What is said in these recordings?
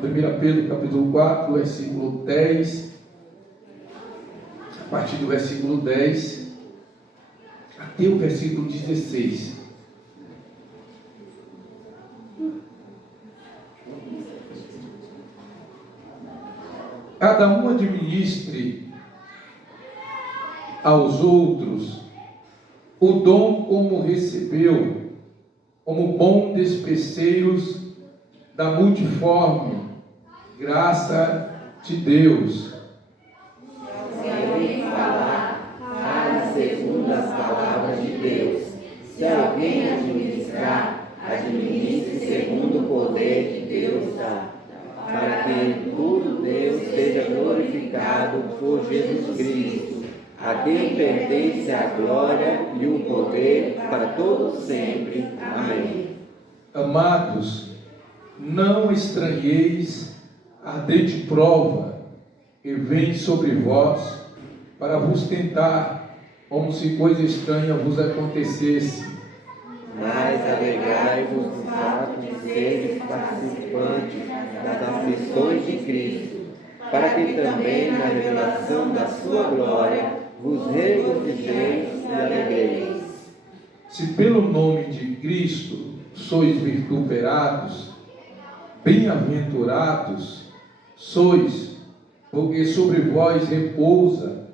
1 Pedro capítulo 4, versículo 10, a partir do versículo 10 até o versículo 16. Cada um administre aos outros o dom como recebeu, como bom despeceiros da multiforme graça de Deus. Se alguém falar, fale segundo as palavras de Deus. Se alguém administrar, administre segundo o poder que Deus dá, para que em tudo Deus seja glorificado por Jesus Cristo, a quem pertence a glória e o poder para todos sempre. Amém. Amados, não estranheis a ardente prova que vem sobre vós para vos tentar, como se coisa estranha vos acontecesse. Mas alegrai-vos no fato de seres participantes das aflições de Cristo, para que também na revelação da sua glória vos regozijeis e alegreis. Se pelo nome de Cristo sois vituperados, bem-aventurados sois, porque sobre vós repousa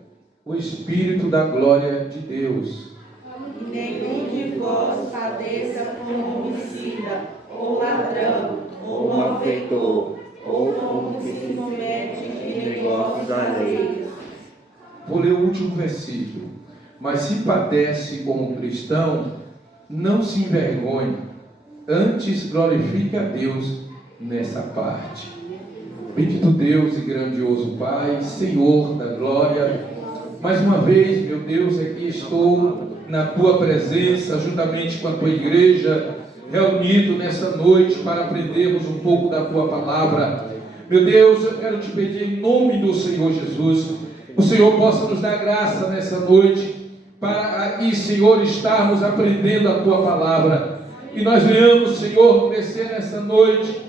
o Espírito da glória de Deus. E nenhum de vós padeça como homicida, ou ladrão, ou malfeitor, ou como que se comete em negócios alheios. Vou ler o último versículo. Mas se padece como cristão, não se envergonhe, antes glorifique a Deus nessa parte. Bendito Deus e grandioso Pai, Senhor da glória, mais uma vez, meu Deus, aqui estou na Tua presença, juntamente com a Tua igreja, reunido nessa noite para aprendermos um pouco da Tua palavra. Meu Deus, eu quero te pedir em nome do Senhor Jesus, o Senhor possa nos dar graça nessa noite, para aí, Senhor, estarmos aprendendo a Tua palavra, e nós venhamos, Senhor, crescer nessa noite,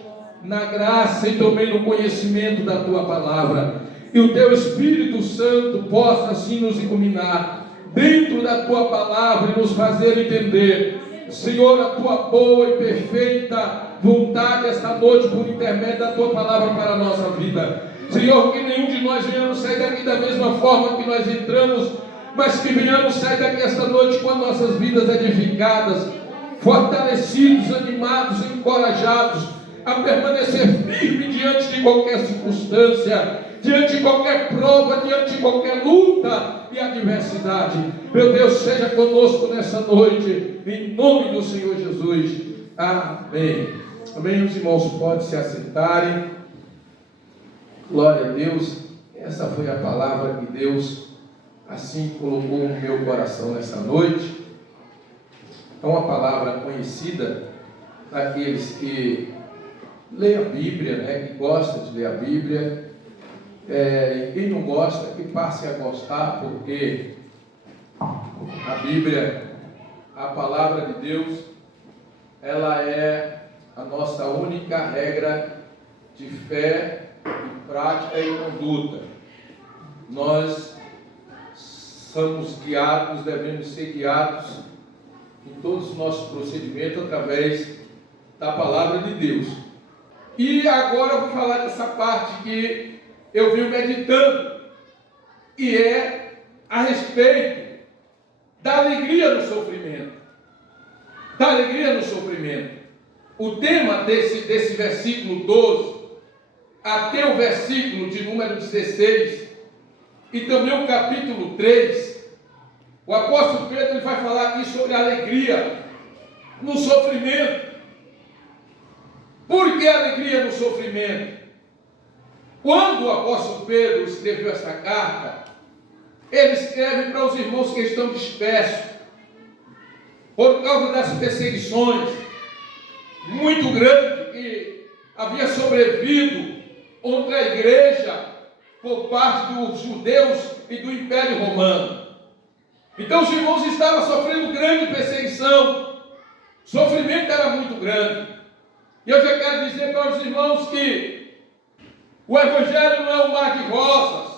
na graça e também no conhecimento da Tua palavra, e o Teu Espírito Santo possa assim nos iluminar, dentro da Tua palavra, e nos fazer entender, Senhor, a Tua boa e perfeita vontade esta noite, por intermédio da Tua palavra para a nossa vida. Senhor, que nenhum de nós venhamos sair daqui da mesma forma que nós entramos, mas que venhamos sair daqui esta noite com as nossas vidas edificadas, fortalecidos, animados, encorajados a permanecer firme diante de qualquer circunstância, diante de qualquer prova, diante de qualquer luta e adversidade. Meu Deus, seja conosco nessa noite, em nome do Senhor Jesus. Amém. Amém. Os irmãos podem se assentarem. Glória a Deus. Essa foi a palavra que Deus assim colocou no meu coração nessa noite. É uma palavra conhecida daqueles que leem a Bíblia, que gostam de ler a Bíblia. E quem não gosta, que passe a gostar, porque a Bíblia, a palavra de Deus, ela é a nossa única regra de fé, de prática e conduta. Nós somos guiados, devemos ser guiados em todos os nossos procedimentos através da palavra de Deus. E agora eu vou falar dessa parte que eu venho meditando, e é a respeito da alegria no sofrimento. Da alegria no sofrimento. O tema desse versículo 12 até o versículo de número 16 e também o capítulo 3, o apóstolo Pedro ele vai falar aqui sobre a alegria no sofrimento. Por que alegria no sofrimento? Quando o apóstolo Pedro escreveu essa carta, ele escreve para os irmãos que estão dispersos, por causa das perseguições muito grandes que havia sobrevivido contra a igreja por parte dos judeus e do Império Romano. Então os irmãos estavam sofrendo grande perseguição, o sofrimento era muito grande. E eu já quero dizer para os irmãos que O Evangelho não é um mar de rosas,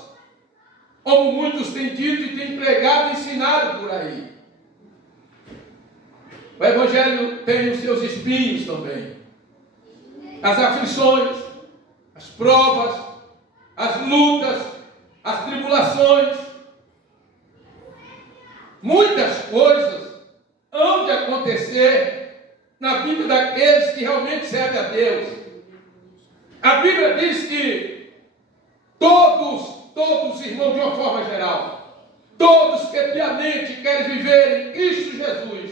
como muitos têm dito e têm pregado e ensinado por aí. O Evangelho tem os seus espinhos também. As aflições, as provas, as lutas, as tribulações. Muitas coisas hão de acontecer na vida daqueles que realmente servem a Deus. A Bíblia diz que todos, irmãos, de uma forma geral, todos que piamente querem viver em Cristo Jesus,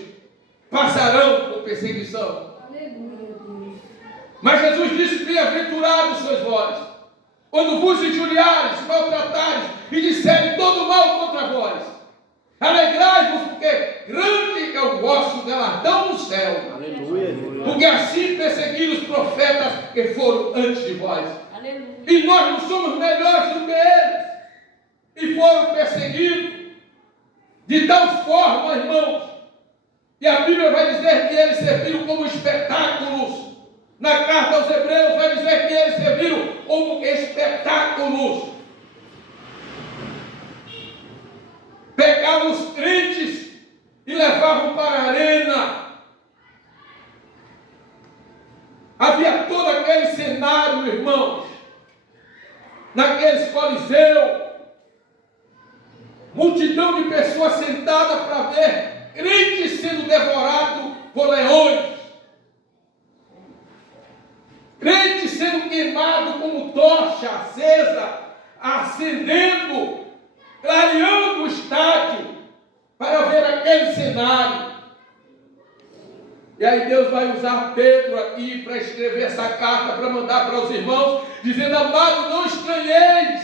passarão por perseguição. Mas Jesus disse: bem-aventurados sois vós, quando vos injuriares, maltratares e disserem todo mal contra vós. Alegrai-vos, porque grande é o vosso galardão no céu. Aleluia. Porque assim perseguiram os profetas que foram antes de vós. Aleluia. E nós não somos melhores do que eles. E foram perseguidos de tal forma, irmãos, e a Bíblia vai dizer que eles serviram como espetáculos. Na carta aos Hebreus vai dizer que eles serviram como espetáculos. Pegavam os crentes e levavam para a arena. Havia todo aquele cenário, irmãos, naqueles coliseus, multidão de pessoas sentadas para ver crentes sendo devorados por leões, crentes sendo queimados como tocha acesa, acendendo, clareando o estádio para ver aquele cenário. E aí Deus vai usar Pedro aqui para escrever essa carta, para mandar para os irmãos, dizendo: amado, não estranheis,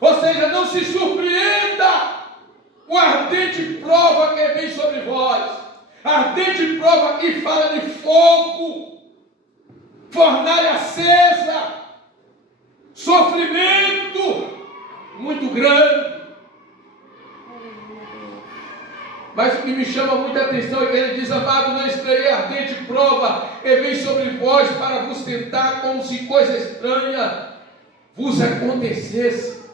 ou seja, não se surpreenda com a ardente prova que vem sobre vós. A ardente prova aqui fala de fogo, fornalha acesa, sofrimento muito grande. Mas o que me chama muita atenção é que ele diz: amado, não estranhei a ardente prova que vem sobre vós para vos tentar, como se coisa estranha vos acontecesse.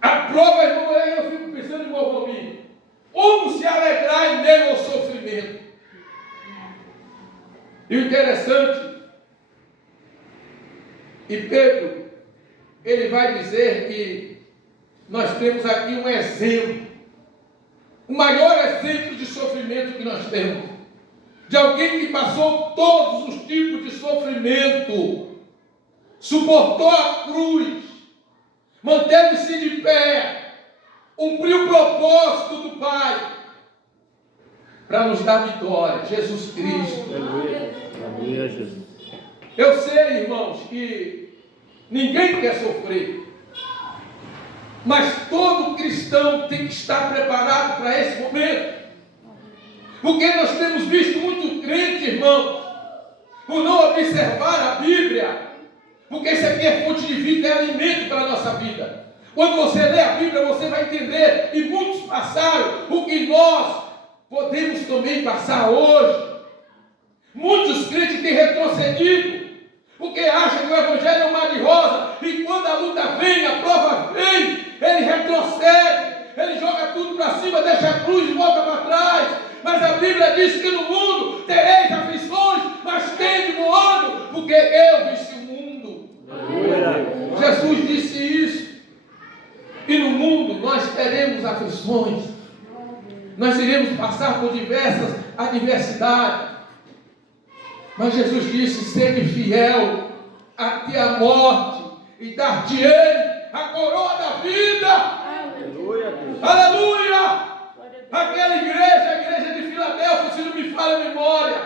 A prova, irmão, eu fico pensando em Morromim, como se alegrar em meio ao sofrimento. E o interessante, e Pedro, ele vai dizer que nós temos aqui um exemplo, o maior exemplo de sofrimento que nós temos, de alguém que passou todos os tipos de sofrimento, suportou a cruz, manteve-se de pé, cumpriu o propósito do Pai para nos dar vitória, Jesus Cristo. Aleluia, Jesus. Eu sei, irmãos, que ninguém quer sofrer, mas todo cristão tem que estar preparado para esse momento, porque nós temos visto muito crente, irmãos, por não observar a Bíblia, porque isso aqui é fonte de vida, é alimento para a nossa vida. Quando você lê a Bíblia, você vai entender, e muitos passaram o que nós podemos também passar hoje. Muitos crentes têm retrocedido, porque acham que o Evangelho é um mar de rosa, e quando a luta vem, a prova vem, ele retrocede, ele joga tudo para cima, deixa a cruz e volta para trás. Mas a Bíblia diz que no mundo tereis aflições, mas tende bom ânimo, porque eu venci o mundo. Aleluia. Jesus disse isso. E no mundo nós teremos aflições, nós iremos passar por diversas adversidades. Mas Jesus disse: sede fiel até a morte, e dar-te-ei a coroa da vida. Aleluia. Aleluia. Aquela igreja, a igreja de Filadélfia, se não me falha a memória,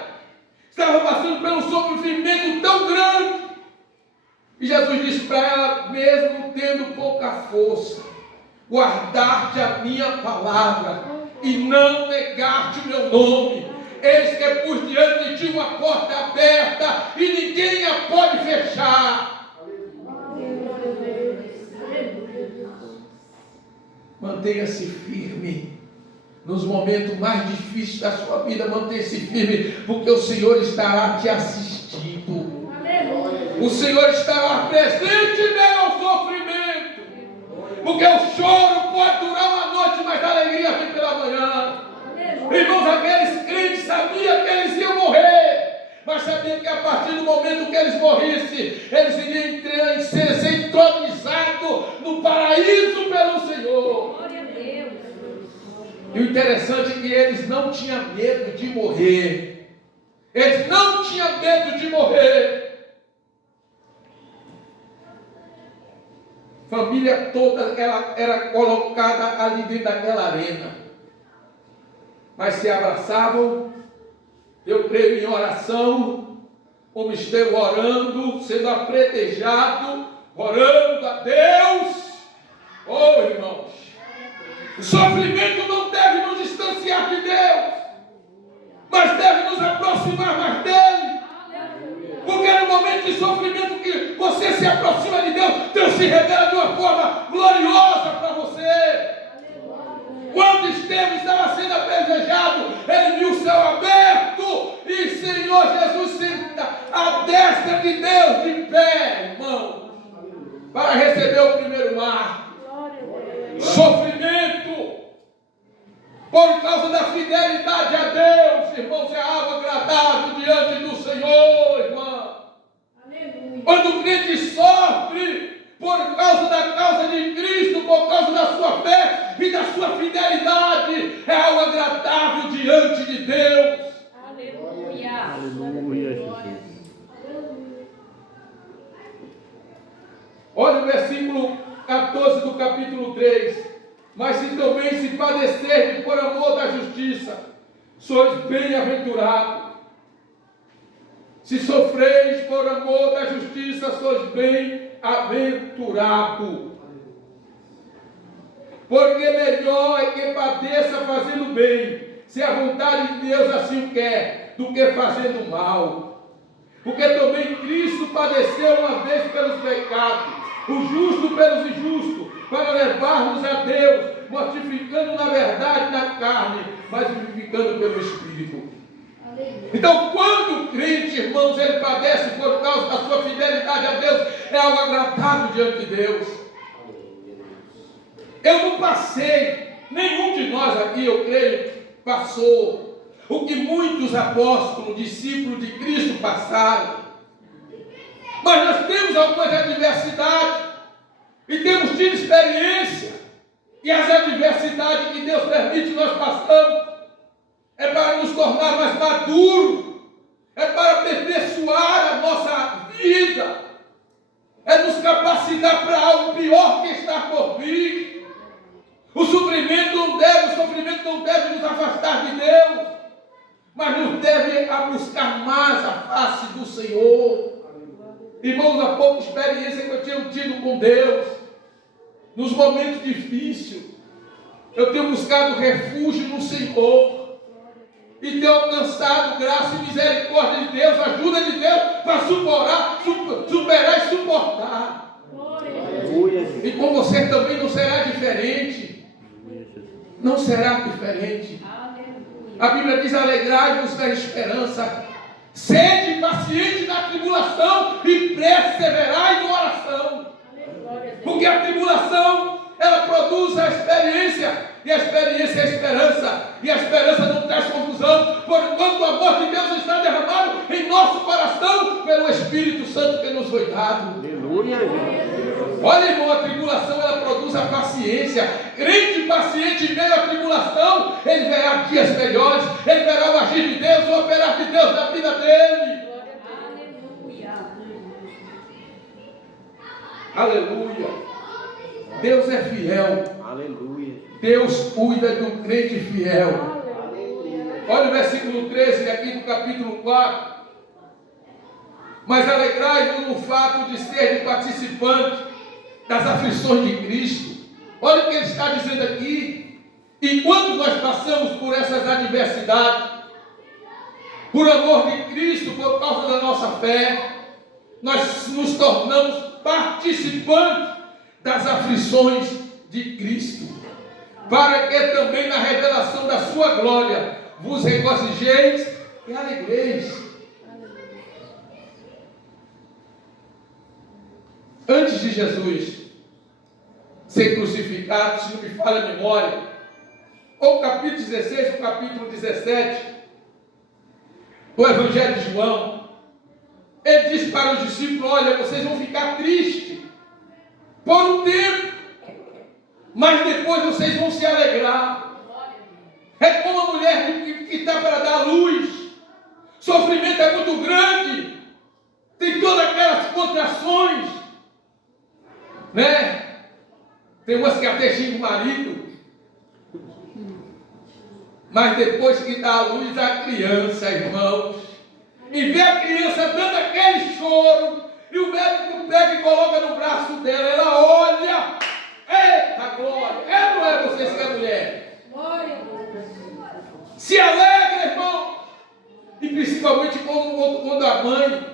estava passando por um sofrimento tão grande. E Jesus disse para ela, mesmo tendo pouca força, guardar-te a minha palavra e não negar-te o meu nome. Eis que é por diante de ti uma porta aberta e ninguém a pode fechar. Mantenha-se firme nos momentos mais difíceis da sua vida. Mantenha-se firme, porque o Senhor estará te assistindo. O Senhor estará presente em meio ao sofrimento. Porque o choro pode durar uma noite, mas a alegria vem pela manhã. Irmãos, aqueles crentes sabiam que eles iam morrer, mas sabiam que a partir do momento que eles morressem, eles iriam ser entronizados no paraíso pelo Senhor. Glória a Deus. E o interessante é que eles não tinham medo de morrer. Eles não tinham medo de morrer. A família toda ela era colocada ali dentro daquela arena. Mas se abraçavam, eu creio em oração, como esteve orando, sendo apredejado, orando a Deus. Oh, irmãos, o sofrimento não deve nos distanciar de Deus, mas deve nos aproximar mais dele. Porque no momento de sofrimento que você se aproxima de Deus, Deus se revela de uma forma gloriosa para você. Quando Estevão estava sendo apedrejado, ele viu o céu aberto e Senhor Jesus senta à destra de Deus de pé, irmão, para receber o primeiro mar. Sofrimento por causa da fidelidade a Deus, irmãos, é algo agradável diante do Senhor, irmão. Quando o crente sofre por causa da causa de Cristo, por causa da sua fé e da sua fidelidade, é algo agradável diante de Deus. Aleluia. Aleluia, Jesus. Olha o versículo 14 do capítulo 3. Mas se também se padecerdes por amor da justiça, sois bem-aventurados. Se sofreis por amor da justiça, sois bem-aventurados. Porque melhor é que padeça fazendo bem, se a vontade de Deus assim o quer, do que fazendo mal. Porque também Cristo padeceu uma vez pelos pecados, o justo pelos injustos, para levar-nos a Deus, mortificando na verdade na carne, mas vivificando pelo Espírito. Então, quando o crente, irmãos, ele padece por causa da sua fidelidade a Deus, é algo agradável diante de Deus. Eu não passei, nenhum de nós aqui, eu creio, passou o que muitos apóstolos, discípulos de Cristo passaram. Mas nós temos algumas adversidades e temos tido experiência, e as adversidades que Deus permite nós passamos é para nos tornar mais maduros, é para aperfeiçoar a nossa vida, é nos capacitar para algo pior que está por vir. O sofrimento não deve nos afastar de Deus, mas nos deve a buscar mais a face do Senhor. Irmãos, a pouca experiência que eu tinha tido com Deus, nos momentos difíceis, eu tenho buscado refúgio no Senhor, e tenho alcançado graça e misericórdia de Deus, ajuda de Deus, para superar e suportar. E com você também não será diferente. Não será diferente. A Bíblia diz: alegrai-vos na esperança, sede paciente na tribulação e perseverai na oração. Porque a tribulação, ela produz a experiência, e a experiência é a esperança, e a esperança não traz confusão, porquanto o amor de Deus está derramado em nosso coração pelo Espírito Santo que nos foi dado. Aleluia, Jesus. Olha, irmão, a tribulação, ela produz a paciência. Crente paciente em meio à tribulação, ele verá dias melhores, ele verá o agir de Deus, o operar de Deus na vida dele. Aleluia. Deus é fiel. Aleluia. Deus cuida de um crente fiel. Olha o versículo 13 aqui do capítulo 4. Mas alegrai-vos no fato de ser participante das aflições de Cristo. Olha o que ele está dizendo aqui. Enquanto nós passamos por essas adversidades, por amor de Cristo, por causa da nossa fé, nós nos tornamos participantes das aflições de Cristo, para que também na revelação da sua glória vos regozijeis e alegreis. antes de Jesus ser crucificado, se não me falha a memória, ou o capítulo 16, o capítulo 17, do Evangelho de João, ele disse para os discípulos: olha, vocês vão ficar tristes por um tempo, mas depois vocês vão se alegrar. É como a mulher que está para dar luz, sofrimento é muito grande, tem todas aquelas contrações, né? Tem umas que até xingam o marido, mas depois que dá a luz à criança, irmãos, e vê a criança dando aquele choro, e o médico pega e coloca no braço dela, ela olha, eita glória, é ou não é vocês que é mulher? Se alegra, irmão, e principalmente quando a mãe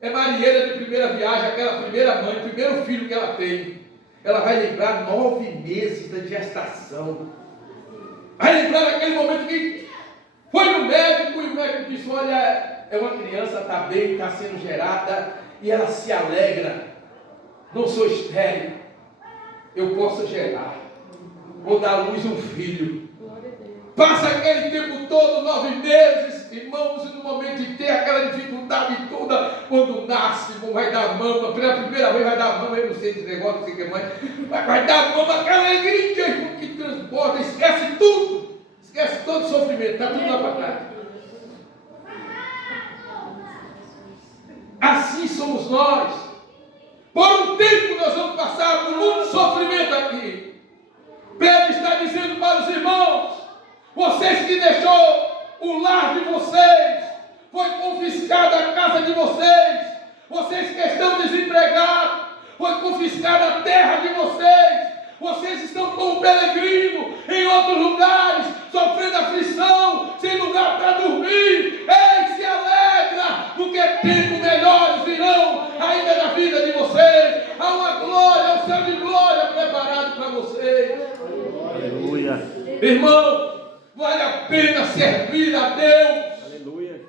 é marinheira de primeira viagem, aquela primeira mãe, primeiro filho que ela tem, ela vai lembrar 9 meses da gestação, vai lembrar daquele momento que foi no médico e o médico disse: olha, é uma criança, está bem, está sendo gerada, e ela se alegra. Não sou estéril, eu posso gerar, vou dar à luz um filho. Passa aquele tempo todo, 9 meses, irmãos, e no momento de ter aquela dificuldade toda, quando nasce, vai dar mama, pela primeira vez vai dar mama, eu não sei esse negócio, não sei o que é mãe, vai dar mama, aquela alegria, irmão, que transporta, esquece tudo, esquece todo o sofrimento, está tudo lá para trás. Assim somos nós. Por um tempo nós vamos passar por muito sofrimento aqui. Pedro está dizendo para os irmãos: vocês que deixou o lar de vocês, foi confiscada a casa de vocês, vocês que estão desempregados, foi confiscada a terra de vocês, vocês estão como peregrino em outros lugares, sofrendo aflição, sem lugar para dormir. Ei, se alegra, porque tempos melhores virão ainda na vida de vocês. Há uma glória, um céu de glória preparado para vocês. Aleluia. Irmão, vale a pena servir a Deus. Aleluia.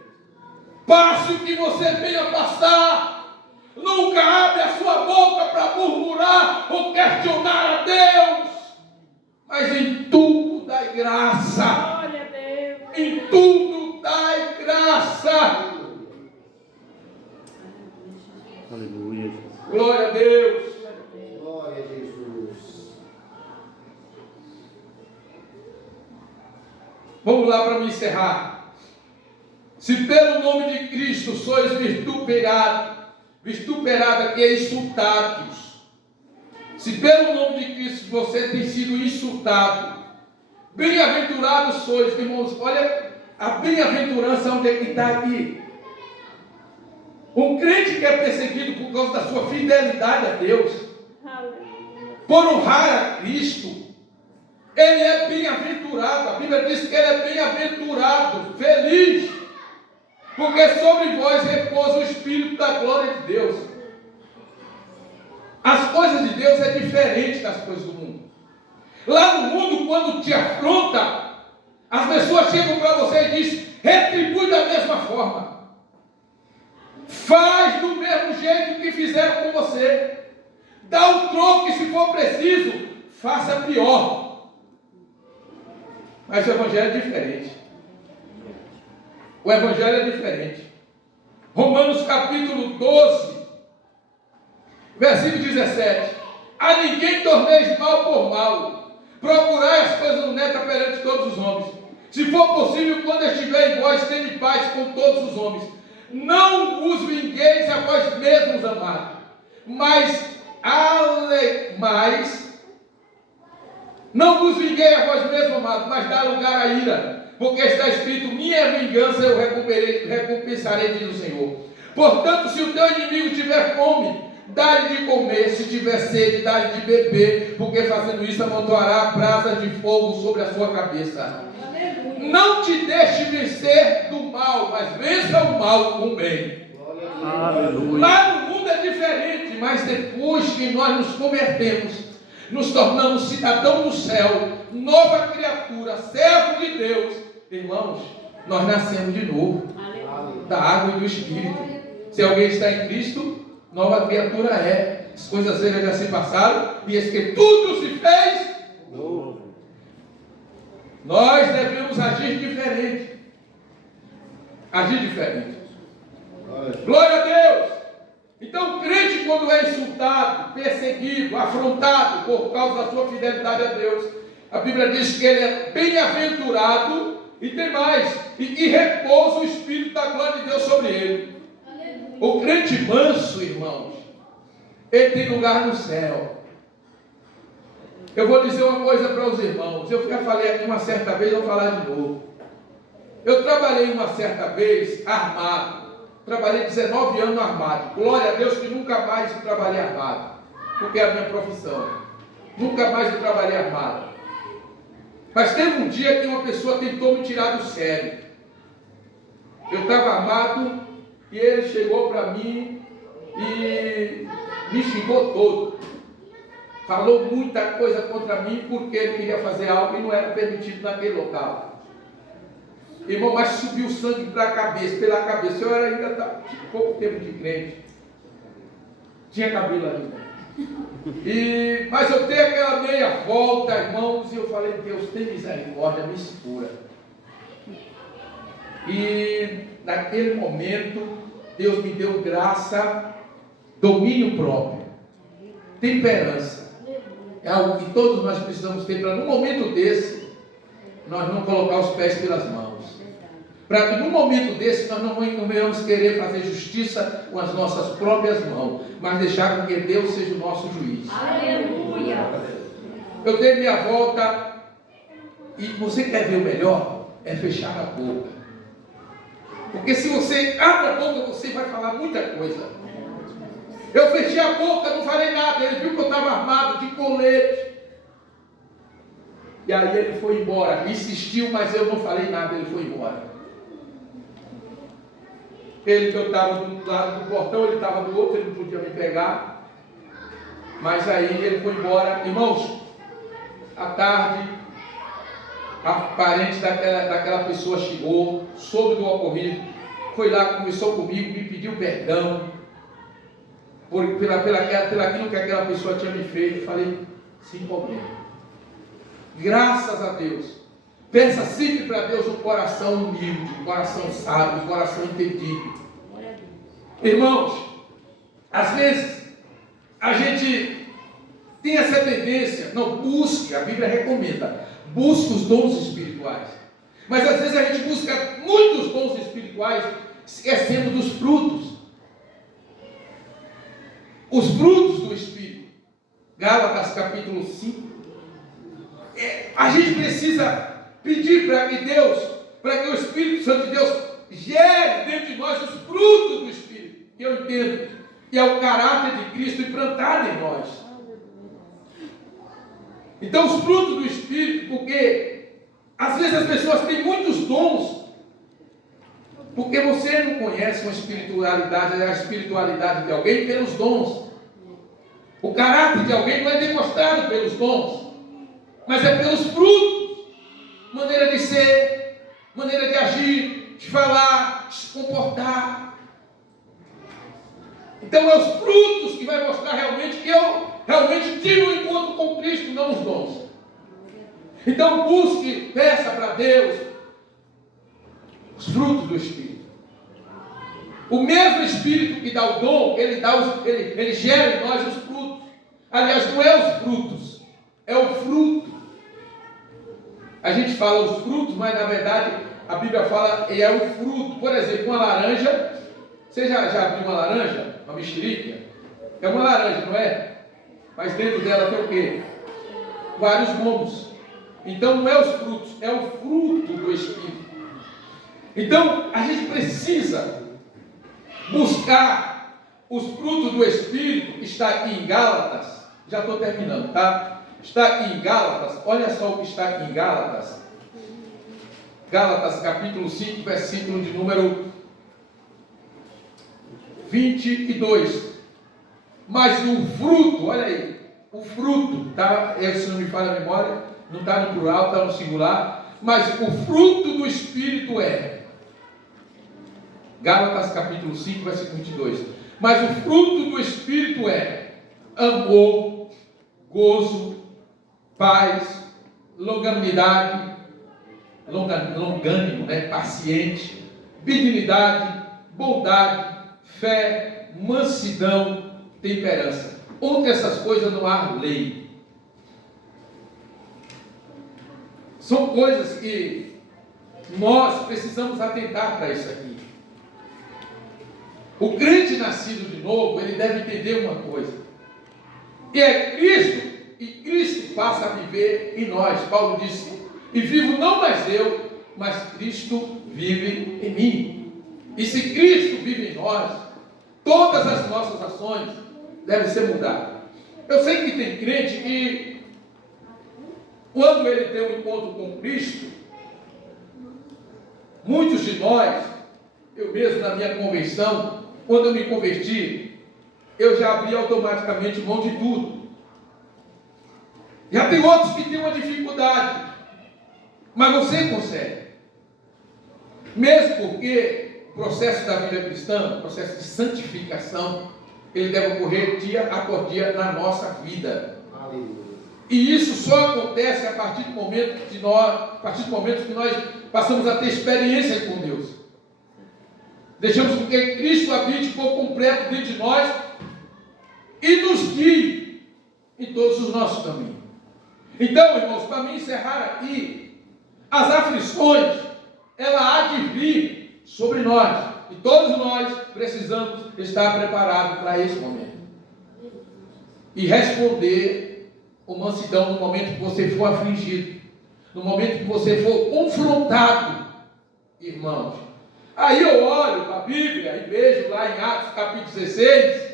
Passe o que você venha passar. Nunca abre a sua boca para murmurar ou questionar a Deus. Mas em tudo dai graça. Glória a Deus. Em tudo dai graça. Aleluia. Glória a Deus. Glória a Jesus. Vamos lá para me encerrar. Se pelo nome de Cristo sois vituperada que é insultados, se pelo nome de Cristo você tem sido insultado, bem-aventurados sois, irmãos. Olha a bem-aventurança onde é que está aqui. Um crente que é perseguido por causa da sua fidelidade a Deus, por honrar a Cristo, ele é bem-aventurado. A Bíblia diz que ele é bem-aventurado, feliz, porque sobre vós repousa o Espírito da glória de Deus. As coisas de Deus é diferente das coisas do mundo. Lá no mundo, quando te afronta, as pessoas chegam para você e dizem: retribui da mesma forma, faz do mesmo jeito que fizeram com você, dá um troco e, se for preciso, faça pior. Mas o Evangelho é diferente. O Evangelho é diferente. Romanos capítulo 12, versículo 17: a ninguém torneis mal por mal, procurai as coisas honestas perante todos os homens. Se for possível, quando estiver em vós, tende paz com todos os homens. Não vos vingueis a vós mesmos, amados, não vos vinguei a vós mesmos, amados, mas dá lugar à ira, porque está escrito: minha vingança eu recompensarei, diz o Senhor. Portanto, se o teu inimigo tiver fome, dá-lhe de comer; se tiver sede, dá-lhe de beber, porque fazendo isso amontoará brasas de fogo sobre a sua cabeça. Não te deixe vencer do mal, mas vença o mal com o bem. Aleluia. Lá no mundo é diferente, mas depois que nós nos convertemos, nos tornamos cidadão do céu, nova criatura, servo de Deus, irmãos, nós nascemos de novo, da água e do Espírito. Se alguém está em Cristo, nova criatura é. as coisas velhas já se passaram, e eis que tudo se fez. Novo. Nós devemos agir diferente. Agir diferente. Glória a Deus! Então o crente, quando é insultado, perseguido, afrontado por causa da sua fidelidade a Deus, a Bíblia diz que ele é bem-aventurado e tem mais, e que repousa o Espírito da glória de Deus sobre ele. O crente manso, irmãos, ele tem lugar no céu. Eu vou dizer uma coisa para os irmãos. Eu já falei aqui uma certa vez, vou falar de novo. Eu trabalhei uma certa vez armado. Trabalhei 19 anos armado. Glória a Deus que nunca mais eu trabalhei armado. Porque é a minha profissão. Nunca mais eu trabalhei armado. Mas teve um dia que uma pessoa tentou me tirar do sério. Eu estava armado e ele chegou para mim e me xingou todo. Falou muita coisa contra mim porque ele queria fazer algo e não era permitido naquele local. Irmão, mas subiu o sangue pela cabeça. Eu era ainda tinha pouco tempo de crente. Tinha cabelo ainda. Mas eu dei aquela meia volta, irmãos, e eu falei, Deus, tem misericórdia, me segura. E naquele momento, Deus me deu graça, domínio próprio, temperança. É algo que todos nós precisamos ter para, num momento desse, nós não colocar os pés pelas mãos. Para que num momento desse nós não venhamos querer fazer justiça com as nossas próprias mãos, mas deixar que Deus seja o nosso juiz. Aleluia! Eu dei minha volta e você quer ver o melhor? É fechar a boca. Porque se você abre a boca, você vai falar muita coisa. Eu fechei a boca, não falei nada. Ele viu que eu estava armado de colete. E aí ele foi embora. Insistiu, mas eu não falei nada. Ele foi embora. Ele que eu estava do lado do portão, ele estava do outro, ele não podia me pegar. Mas aí ele foi embora. Irmãos, à tarde, a parente daquela pessoa chegou, soube do ocorrido, foi lá, conversou comigo, me pediu perdão pelo aquilo que aquela pessoa tinha me feito. Eu falei, sem problema. Graças a Deus. Peça sempre para Deus um coração humilde, um coração sábio, um coração entendido. Irmãos, às vezes a gente tem essa tendência, não busque, a Bíblia recomenda, busque os dons espirituais. Mas às vezes a gente busca muitos dons espirituais, esquecendo dos frutos. Os frutos do Espírito. Gálatas capítulo 5. A gente precisa pedir para que Deus, para que o Espírito Santo de Deus gere dentro de nós os frutos do Espírito, que eu entendo, que é o caráter de Cristo implantado em nós. Então os frutos do Espírito, porque às vezes as pessoas têm muitos dons, porque você não conhece a espiritualidade de alguém pelos dons. O caráter de alguém não é demonstrado pelos dons, mas é pelos frutos. Maneira de ser, maneira de agir, de falar, de se comportar. Então é os frutos que vai mostrar realmente que eu realmente tive um encontro com Cristo, não os dons. Então busque, peça para Deus os frutos do Espírito. O mesmo Espírito que dá o dom, ele gera em nós os frutos. Aliás, não é os frutos, é o fruto. A gente fala os frutos, mas na verdade a Bíblia fala é o fruto. Por exemplo, uma laranja. Você já abriu uma laranja? Uma mexerica? É uma laranja, não é? Mas dentro dela tem o quê? Vários gomos. Então não é os frutos, é o fruto do Espírito. Então a gente precisa buscar os frutos do Espírito, que está aqui em Gálatas. Já estou terminando, tá? Está aqui em Gálatas, olha só o que está aqui em Gálatas. Gálatas capítulo 5, versículo de número 22. Mas o fruto, olha aí, o fruto, tá? Se não me falha a memória, não está no plural, está no singular. Mas o fruto do Espírito é. Gálatas capítulo 5, versículo 22. Mas o fruto do Espírito é amor, gozo, paz, longanimidade, longânimo, paciente, benignidade, bondade, fé, mansidão, temperança. Contra essas coisas não há lei. São coisas que nós precisamos atentar para isso aqui. O crente nascido de novo, ele deve entender uma coisa. E é Cristo, e Cristo passa a viver em nós. Paulo disse, e vivo não mais eu, mas Cristo vive em mim. E se Cristo vive em nós, todas as nossas ações devem ser mudadas. Eu sei que tem crente que, quando ele tem um encontro com Cristo, muitos de nós, eu mesmo na minha conversão, quando eu me converti, eu já abri automaticamente mão de tudo. Já tem outros que têm uma dificuldade, mas você consegue. Mesmo porque o processo da vida cristã, o processo de santificação, ele deve ocorrer dia após dia na nossa vida. Aleluia. E isso só acontece a partir do momento que nós passamos a ter experiência com Deus. Deixamos que Cristo habite por completo dentro de nós e nos guie em todos os nossos caminhos. Então, irmãos, para me encerrar aqui, as aflições, ela há de vir sobre nós. E todos nós precisamos estar preparados para esse momento. E responder com mansidão no momento que você for afligido. No momento que você for confrontado, irmãos. Aí eu olho para a Bíblia e vejo lá em Atos capítulo 16,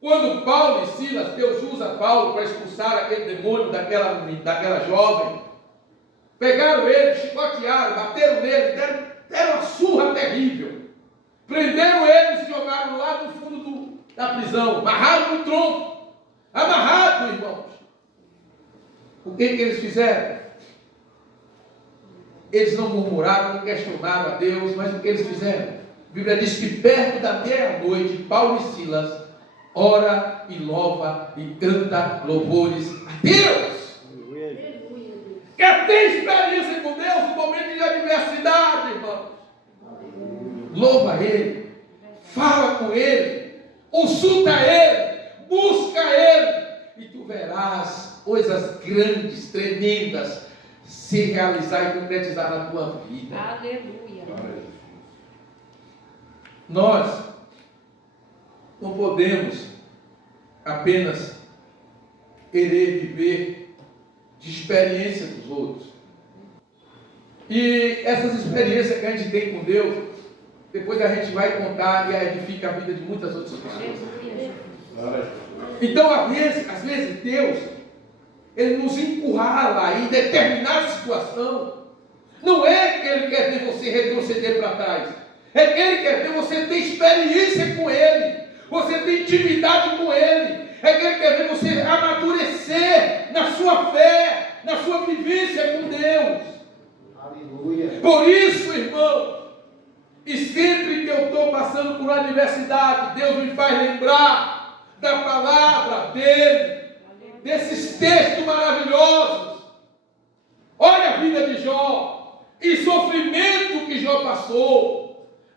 quando Paulo e Silas, Deus usa Paulo para expulsar aquele demônio daquela jovem. Pegaram ele, chicotearam, bateram nele, deram uma surra terrível. Prenderam eles e jogaram lá no fundo da prisão, amarraram no tronco, amarrado, irmãos. O que eles fizeram? Eles não murmuraram, não questionaram a Deus, mas o que eles fizeram? A Bíblia diz que perto da meia-noite, Paulo e Silas ora e louva e canta louvores a Deus. Quer ter experiência com Deus no momento de adversidade, irmãos? Louva Ele, fala com Ele, consulta Ele, busca Ele, e tu verás coisas grandes, tremendas, se realizar e concretizar na tua vida. Aleluia. Nós não podemos apenas querer viver de experiência dos outros. E essas experiências que a gente tem com Deus, depois a gente vai contar e edifica a vida de muitas outras pessoas. Então, às vezes Deus, Ele nos encurrala em determinada situação. Não é que Ele quer ver você retroceder para trás. É que Ele quer ver você ter experiência com Ele. Você ter intimidade com Ele. É que Ele quer ver você amadurecer na sua fé, na sua vivência com Deus. Aleluia. Por isso, irmão, e sempre que eu estou passando por uma adversidade, Deus me faz lembrar da palavra dEle, desses textos maravilhosos. Olha a vida de Jó, e sofrimento que Jó passou.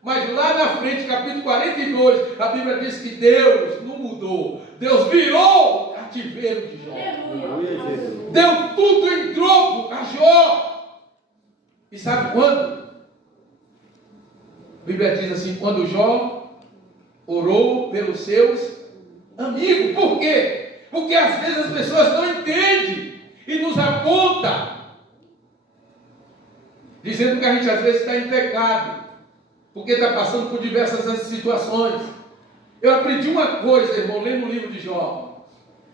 Mas lá na frente, capítulo 42, a Bíblia diz que Deus não mudou. Deus virou o cativeiro de Jó. Deu tudo em troco a Jó. E sabe quando? A Bíblia diz assim, quando Jó orou pelos seus amigos. Por quê? Porque às vezes as pessoas não entendem e nos apontam, dizendo que a gente às vezes está em pecado, porque está passando por diversas situações. Eu aprendi uma coisa, irmão, lendo o livro de Jó.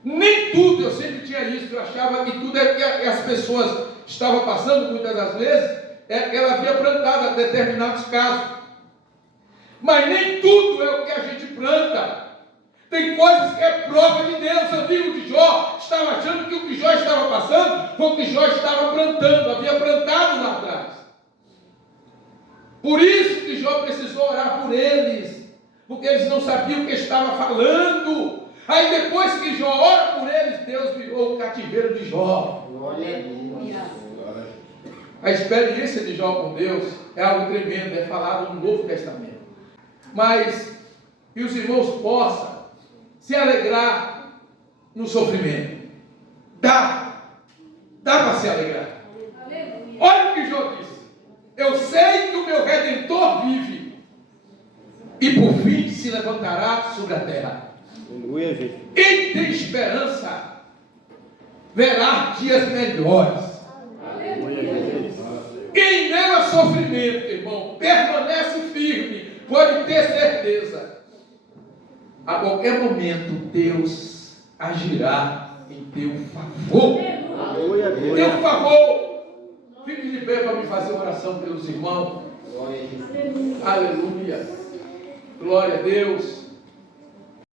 Nem tudo, eu sempre tinha isso, eu achava que tudo é que as pessoas estavam passando, muitas das vezes, ela havia plantado determinados casos. Mas nem tudo é o que a gente planta. Tem coisas que é prova de Deus. O amigo de Jó estava achando que o que Jó estava passando foi o que Jó estava plantando, havia plantado lá atrás. Por isso que Jó precisou orar por eles, porque eles não sabiam o que estava falando. Aí depois que Jó ora por eles, Deus virou o cativeiro de Jó. A experiência de Jó com Deus é algo tremendo, é falado no Novo Testamento. Mas que os irmãos possam se alegrar no sofrimento. Dá para se alegrar. Olha o que Jó disse: eu sei que o meu Redentor vive e por fim se levantará sobre a terra. Aleluia, gente. Quem tem esperança verá dias melhores. Aleluia, Jesus. Quem nega sofrimento, irmão, permanece firme, pode ter certeza. A qualquer momento Deus agirá em teu favor. Aleluia, Em glória. teu favor. Fique de pé para me fazer oração pelos irmãos. Aleluia. Glória a Deus.